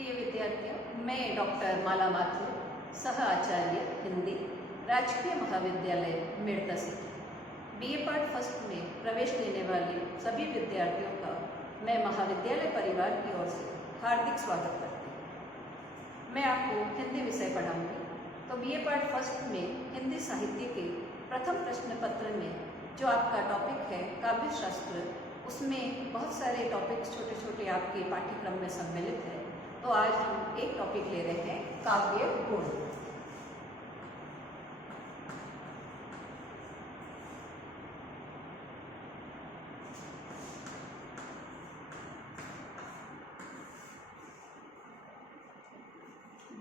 प्रिय विद्यार्थियों, मैं डॉक्टर माला माथुर, सह आचार्य हिंदी, राजकीय महाविद्यालय Merta city, BA part first में प्रवेश लेने वाले सभी विद्यार्थियों का मैं महाविद्यालय परिवार की ओर से हार्दिक स्वागत करती हूँ। मैं आपको हिंदी विषय पढ़ाऊंगी। तो बीए पार्ट फर्स्ट में हिंदी साहित्य के प्रथम प्रश्न पत्र में जो आपका टॉपिक है काव्य शास्त्र, उसमें बहुत सारे टॉपिक्स छोटे छोटे आपके पाठ्यक्रम में सम्मिलित है। तो आज हम एक टॉपिक ले रहे हैं, काव्य गुण।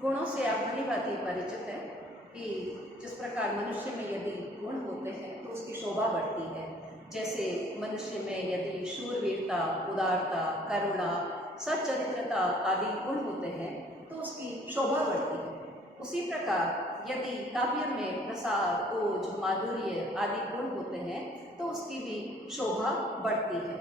गुणों से आप भली भांति परिचित है कि जिस प्रकार मनुष्य में यदि गुण होते हैं तो उसकी शोभा बढ़ती है। जैसे मनुष्य में यदि शूरवीरता, उदारता, करुणा, सच्चरित्रता आदि गुण होते हैं तो उसकी शोभा बढ़ती है। उसी प्रकार यदि काव्य में प्रसाद, ओज, माधुर्य आदि गुण होते हैं तो उसकी भी शोभा बढ़ती है।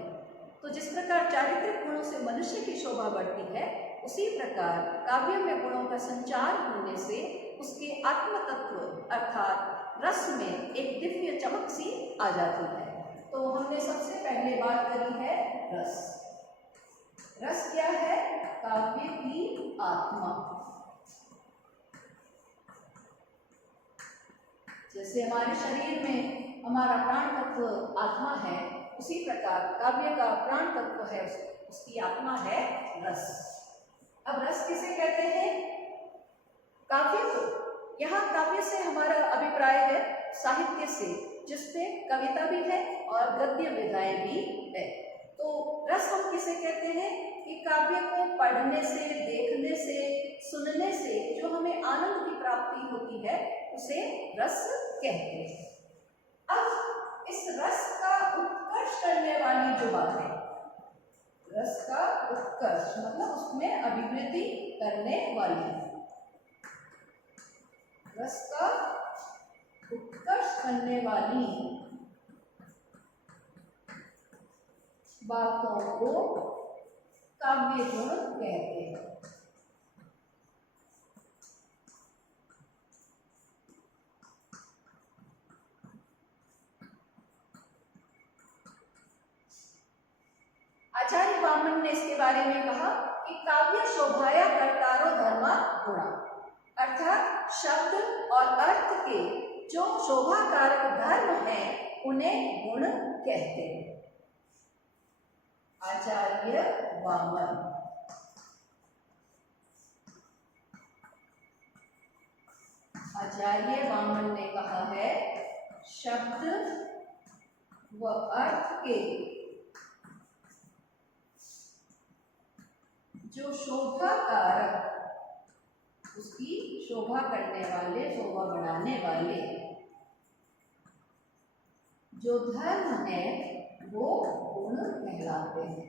तो जिस प्रकार चारित्रिक गुणों से मनुष्य की शोभा बढ़ती है, उसी प्रकार काव्य में गुणों का संचार होने से उसके आत्मतत्व अर्थात रस में एक दिव्य चमक सी आ जाती है। तो हमने सबसे पहले बात करी है रस। रस क्या है? काव्य की आत्मा। जैसे हमारे शरीर में हमारा प्राण तत्व आत्मा है, उसी प्रकार काव्य का प्राण तत्व है, उसकी आत्मा है रस। अब रस किसे कहते हैं? काव्य को। यहाँ काव्य से हमारा अभिप्राय है साहित्य से, जिसमें कविता भी है और गद्य विधाएं भी है। तो रस हम किसे कहते हैं कि काव्य को पढ़ने से, देखने से, सुनने से जो हमें आनंद की प्राप्ति होती है, उसे रस कहते हैं। अब इस रस का उत्कर्ष करने वाली जो बात है, रस का उत्कर्ष मतलब उसमें अभिवृद्धि करने वाली, रस का उत्कर्ष करने वाली बातों को काव्य गुण कहते हैं। आचार्य वामन ने इसके बारे में कहा कि काव्य शोभाया कर्तारो धर्मा गुणा, अर्थात शब्द और अर्थ के जो शोभाकारक धर्म हैं उन्हें गुण कहते हैं। आचार्य वामन। आचार्य वामन ने कहा है शब्द व अर्थ के जो शोभा कारक, उसकी शोभा करने वाले, शोभा बढ़ाने वाले जो धर्म है वो गुण कहलाते हैं।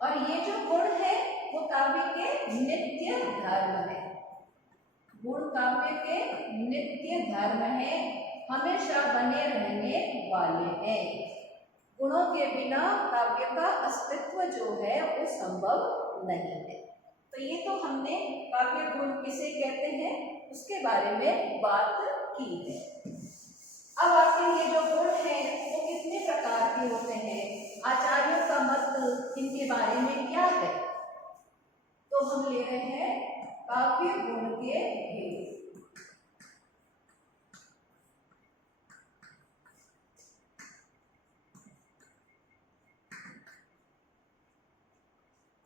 और ये जो गुण है वो काव्य के नित्य धर्म है। गुण काव्य के नित्य धर्म है, हमेशा बने रहने वाले हैं। गुणों के बिना काव्य का अस्तित्व जो है वो संभव नहीं है। तो ये तो हमने काव्य गुण किसे कहते हैं उसके बारे में बात की है। अब आखिर ये जो गुण हैं वो कितने प्रकार के होते हैं, आचार्यों का मत इनके बारे में क्या है? तो हम ले रहे हैं काव्य गुण के भेद।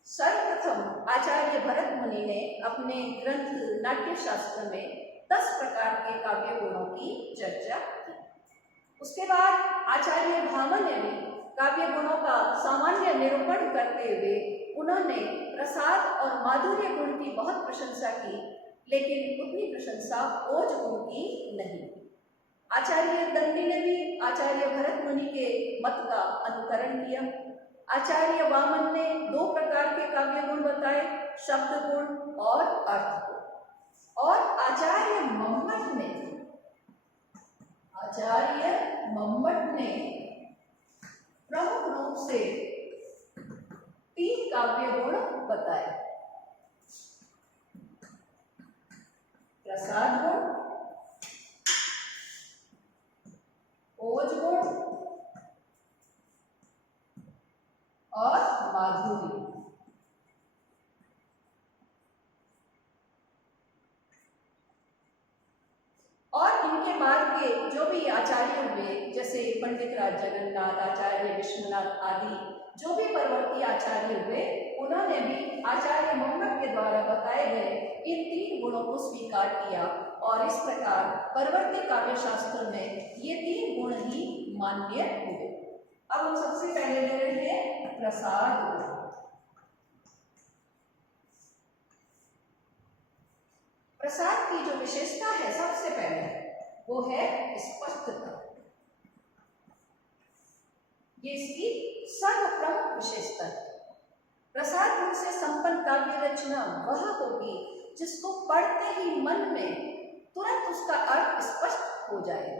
सर्वप्रथम आचार्य भरत मुनि ने अपने ग्रंथ नाट्यशास्त्र में 10 प्रकार के काव्य गुणों की चर्चा की। उसके बाद आचार्य भामन ने भी काव्य गुणों का सामान्य निरूपण करते हुए उन्होंने प्रसाद और माधुर्य गुण की बहुत प्रशंसा की, लेकिन उतनी प्रशंसा ओज गुण की नहीं। आचार्य दंडी ने भी आचार्य भरत मुनि के मत का अनुकरण किया। आचार्य वामन ने 2 प्रकार के काव्य गुण बताए, शब्द गुण और अर्थ गुण। और आचार्य मम्मट ने रूप से 3 काव्य गुण बताए। प्रसाद गुण, ओज गुण और माधुरी। और इनके बाद के जो भी आचार्य हुए, जैसे पंडित राज जगन्नाथ, आचार्य विश्वनाथ आदि जो भी परवर्ती आचार्य हुए, उन्होंने भी आचार्य मंगल के द्वारा बताए गए इन 3 गुणों को स्वीकार किया और इस प्रकार परवर्ती काव्य शास्त्र में ये 3 गुण ही मान्य हुए। अब हम सबसे पहले ले रहे हैं प्रसाद गुण। प्रसाद की जो विशेषता है सबसे पहले वो है स्पष्टता। ये इसकी सर्वप्रमुख विशेषता है। प्रसाद गुण से संपन्न काव्य रचना वह होगी जिसको पढ़ते ही मन में तुरंत उसका अर्थ स्पष्ट हो जाए।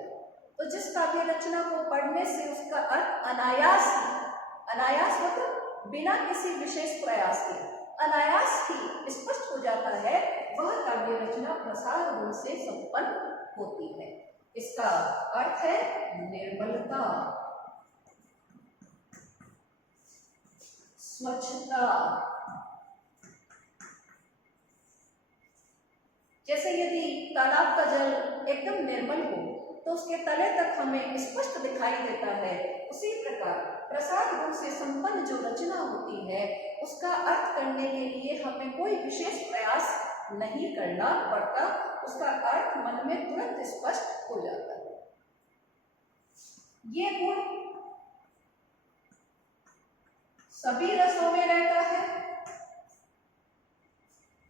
तो जिस काव्य रचना को पढ़ने से उसका अर्थ अनायास मतलब बिना किसी विशेष प्रयास के अनायास ही स्पष्ट हो जाता है, वह काव्य रचना प्रसाद गुण से संपन्न होती है। इसका अर्थ है निर्मलता, स्वच्छता। जैसे यदि तालाब का जल एकदम निर्मल हो तो उसके तले तक हमें स्पष्ट दिखाई देता है, उसी प्रकार प्रसाद गुण से संपन्न जो रचना होती है उसका अर्थ करने के लिए हमें कोई विशेष प्रयास नहीं करना पड़ता, उसका अर्थ मन में तुरंत स्पष्ट हो जाता है। ये गुण सभी रसों में रहता है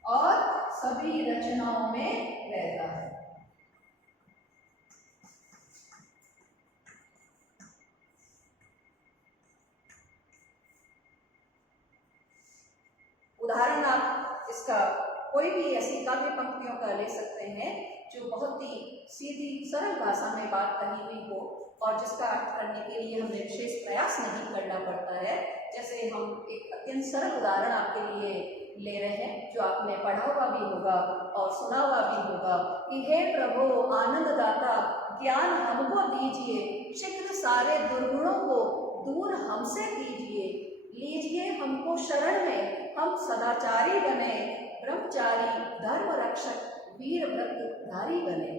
और सभी रचनाओं में रहता है। उदाहरण आप इसका कोई भी ऐसी काव्य पंक्तियों का ले सकते हैं जो बहुत ही सीधी सरल भाषा में बात कही हुई हो और जिसका अर्थ करने के लिए हमें विशेष प्रयास नहीं करना पड़ता है। जैसे हम एक अत्यंत सरल उदाहरण आपके लिए ले रहे हैं जो आपने पढ़ा हुआ भी होगा और सुना हुआ भी होगा कि हे प्रभु आनंद दाता ज्ञान हमको दीजिए, शीघ्र सारे दुर्गुणों को दूर हमसे कीजिए, लीजिए हमको शरण में, हम सदाचारी बने, ब्रह्मचारी धर्म रक्षक वीर व्रतधारी बने।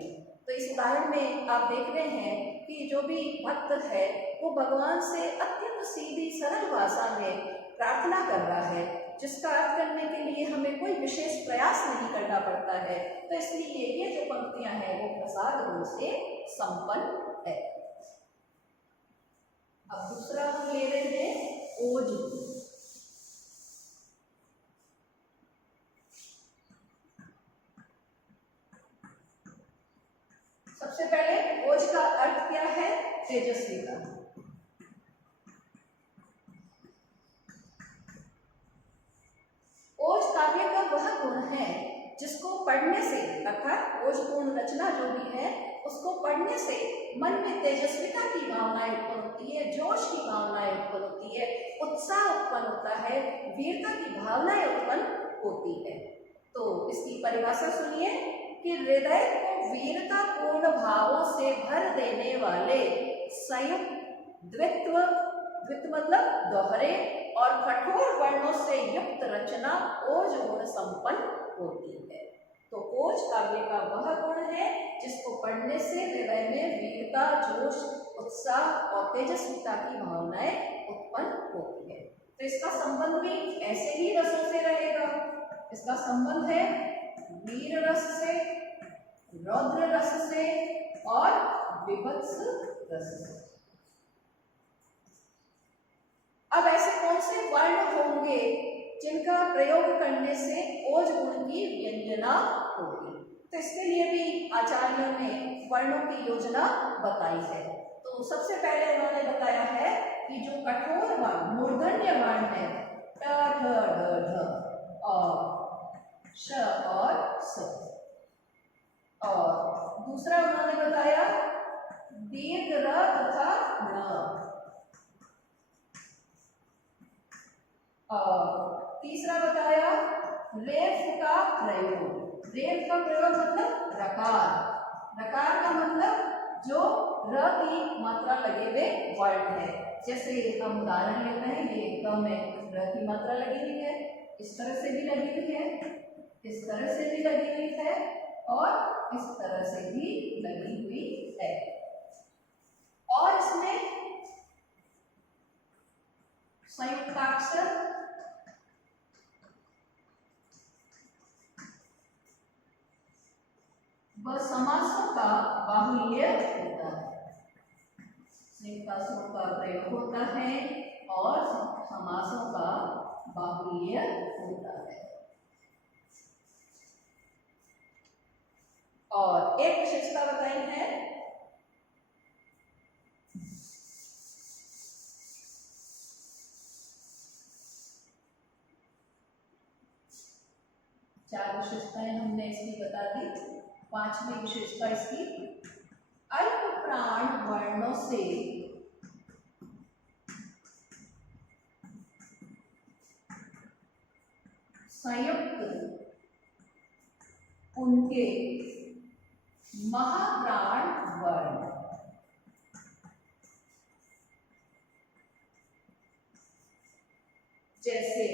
तो इस उदाहरण में आप देख रहे हैं कि जो भी भक्त है वो भगवान से अत्यंत सीधी सरल भाषा में प्रार्थना कर रहा है, जिसका अर्थ करने के लिए हमें कोई विशेष प्रयास नहीं करना पड़ता है। तो इसलिए ये जो पंक्तियां हैं वो प्रसाद गुण से संपन्न है। अब दूसरा हम ले रहे हैं ओज। सबसे पहले ओज का अर्थ क्या है? तेजस्विता। ओज काव्य का वह गुण है जिसको पढ़ने से अर्थात ओजपूर्ण रचना जो भी है उसको पढ़ने से मन में तेजस्विता की भावनाएं उत्पन्न होती है, जोश की भावनाएं उत्पन्न होती है, उत्साह उत्पन्न होता है, वीरता की भावनाएं उत्पन्न होती है। तो इसकी परिभाषा सुनिए कि हृदय को वीरता पूर्ण भावों से भर देने वाले संयुक्त द्वित्व मतलब दोहरे और कठोर वर्णों से युक्त रचना ओज गुण संपन्न होती है। तो ओज काव्य का वह गुण है जिसको पढ़ने से हृदय में वीरता, जोश, उत्साह और तेजस्विता की भावनाएं उत्पन्न होती है। तो इसका संबंध भी ऐसे ही रसों से रहेगा। इसका संबंध है वीर रस से, रौद्र रस से और विभत्स रस से। अब ऐसे कौन से वर्ण होंगे जिनका प्रयोग करने से ओज गुण की व्यंजना होगी? तो इसके लिए भी आचार्यों ने वर्णों की योजना बताई है। तो सबसे पहले उन्होंने बताया है कि जो कठोर वर्ण मूर्धन्य वर्ण है ट, ढ, ढ और श और स, और दूसरा उन्होंने बताया दीर्घ र तथा न, प्रयोग। रेफ का प्रयोग मतलब रकार। रकार का मतलब जो र की मात्रा लगे हुए वर्ण है। जैसे हम उदाहरण लेते हैं, ये क में र की मात्रा लगी हुई है, इस तरह से भी लगी हुई है, इस तरह से भी लगी हुई है और इस तरह से भी लगी हुई है। और इसमें संयुक्ताक्षर व समासों का बाहुल्य होता है। संयुक्ताक्षरों का प्रयोग होता है और समासों का बाहुल्य होता है। और एक विशेषता बताई है, चार विशेषताएं हमने इसकी बता दी। पांचवी विशेषता इसकी, अल्प प्राण वर्णों से संयुक्त उनके महाप्राण वर्ण। जैसे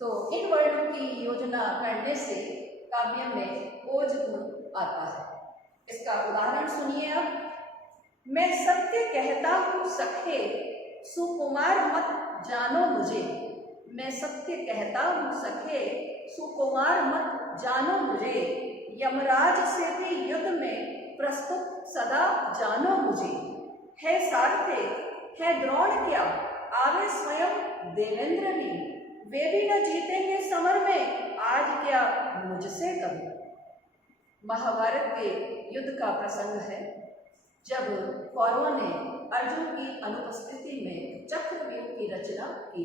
तो इन वर्णों की योजना करने से काव्य में ओज गुण आता है। इसका उदाहरण सुनिए अब। मैं सत्य कहता हूँ सखे, सुकुमार मत जानो मुझे। मैं सत्य कहता हूँ सखे, सुकुमार मत जानो मुझे। यमराज से भी युद्ध में प्रस्तुत सदा जानो मुझे। है सारथे है द्रोण क्या, आवे स्वयं देवेंद्र भी। वे भी न जीतेंगे समर में, आज क्या मुझसे कभी। महाभारत के युद्ध का प्रसंग है, जब कौरवों ने अर्जुन की अनुपस्थिति में चक्रव्यूह की रचना की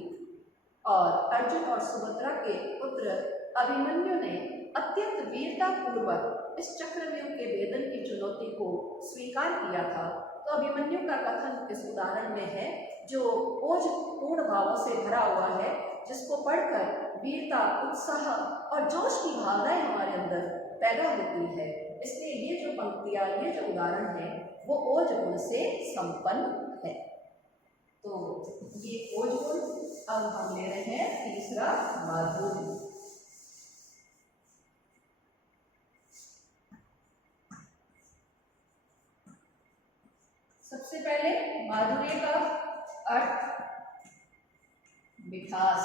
और अर्जुन और सुभद्रा के पुत्र अभिमन्यु ने अत्यंत वीरता पूर्वक इस चक्रव्यूह के भेदन की चुनौती को स्वीकार किया था। तो अभिमन्यु का कथन इस उदाहरण में है, जो ओज पूर्ण भावों से भरा हुआ है, जिसको पढ़कर वीरता, उत्साह और जोश की भावनाएं हमारे अंदर पैदा होती है। इसलिए ये जो पंक्तियां, ये जो उदाहरण है, वो ओज गुण से संपन्न है। तो ये ओज गुण। अब हम ले रहे हैं तीसरा, माधुर्य। सबसे पहले माधुर्य का अर्थ मिठास।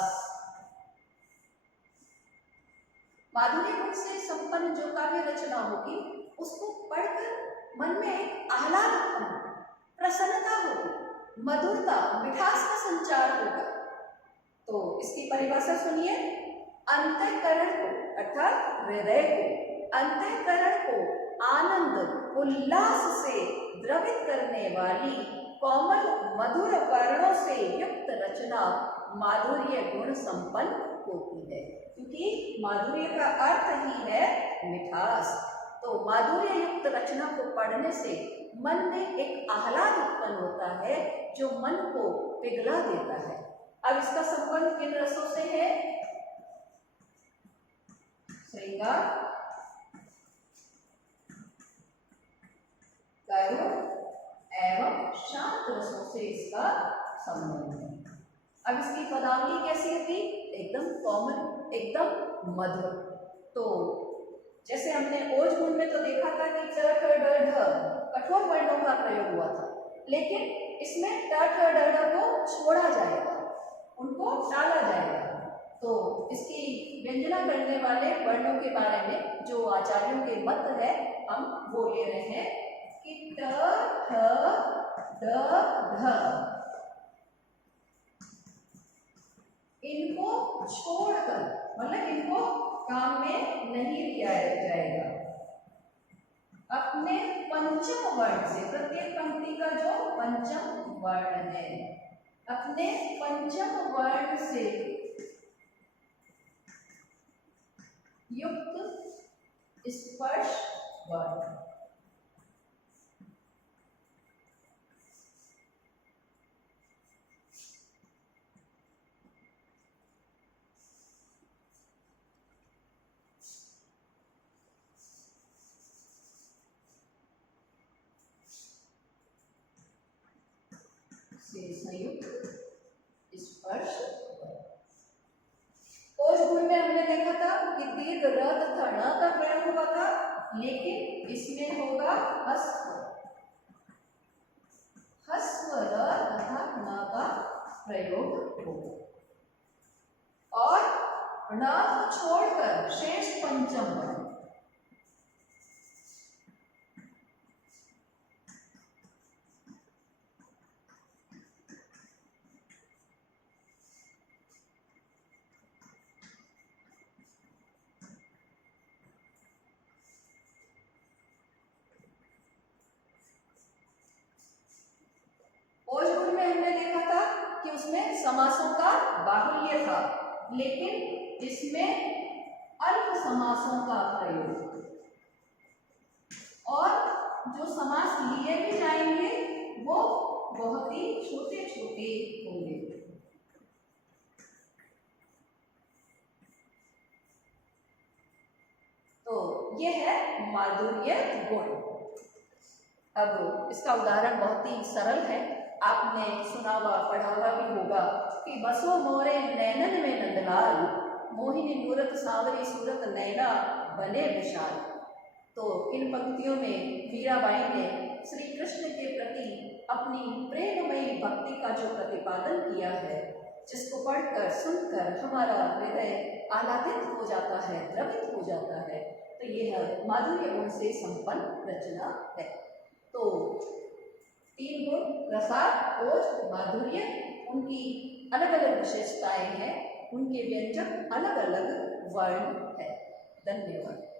माधुर्य गुण से संपन्न जो काव्य रचना होगी, उसको पढ़कर मन में एक आह्लाद उत्पन्न, प्रसन्नता होगी, मधुरता, मिठास का संचार होगा। तो इसकी परिभाषा सुनिए। अंतःकरण को अर्थात हृदय को, अंतःकरण को आनंद उल्लास से द्रवित करने वाली कोमल मधुर वर्णों से युक्त रचना माधुर्य गुण संपन्न होती है। क्योंकि माधुर्य का अर्थ ही है मिठास। तो माधुर्य युक्त रचना को पढ़ने से मन में एक आह्लाद उत्पन्न होता है, जो मन को पिघला देता है। अब इसका संबंध किन रसों से है? श्रृंगार, करुण एवं शांत रसों से इसका संबंध है। अब इसकी पदावली कैसी होगी? एकदम कोमल, एकदम मधुर। तो जैसे हमने ओज गुण में तो देखा था कि च ठ ड ढ कठोर वर्णों का प्रयोग हुआ था, लेकिन इसमें ट ठ ड ढ को छोड़ा जाएगा, उनको टाला जाएगा। तो इसकी व्यंजना करने वाले वर्णों के बारे में जो आचार्यों के मत है, हम वो ले रहे हैं कि ट ठ ड ढ इनको छोड़कर, मतलब इनको काम में नहीं लिया जाएगा। अपने पंचम वर्ण से, प्रत्येक पंक्ति का जो पंचम वर्ण है, अपने पंचम वर्ण से युक्त स्पर्श वर्ण। से संयुक्त स्पर्श। ओज गुण में हमने देखा था कि दीर्घ र तथा ण का प्रयोग हुआ था, लेकिन इसमें होगा हस्व, हस्व र तथा ण का प्रयोग होगा। और ण को छोड़कर शेष पंचम वर्ण। ओज गुण में हमने देखा था कि उसमें समासों का बाहुल्य था, लेकिन इसमें अल्प समासों का प्रयोग, और जो समास लिए भी जाएंगे वो बहुत ही छोटे छोटे होंगे। तो यह है माधुर्य गुण। अब इसका उदाहरण बहुत ही सरल है, आपने सुना हुआ पढ़ा हुआ भी होगा कि बसो मोरे नैनन में नंदलाल, मोहिनी मूरत सांवरी सूरत नैना बने विशाल। तो इन पंक्तियों में मीराबाई ने श्री कृष्ण के प्रति अपनी प्रेममयी भक्ति का जो प्रतिपादन किया है, जिसको पढ़कर सुनकर हमारा हृदय आह्लादित हो जाता है, द्रवित हो जाता है, तो यह माधुर्य गुण से संपन्न रचना है। तो 3 गुण रसाल, ओज, माधुर्य, उनकी अलग अलग विशेषताएं हैं, उनके व्यंजक अलग अलग वर्ण है। धन्यवाद।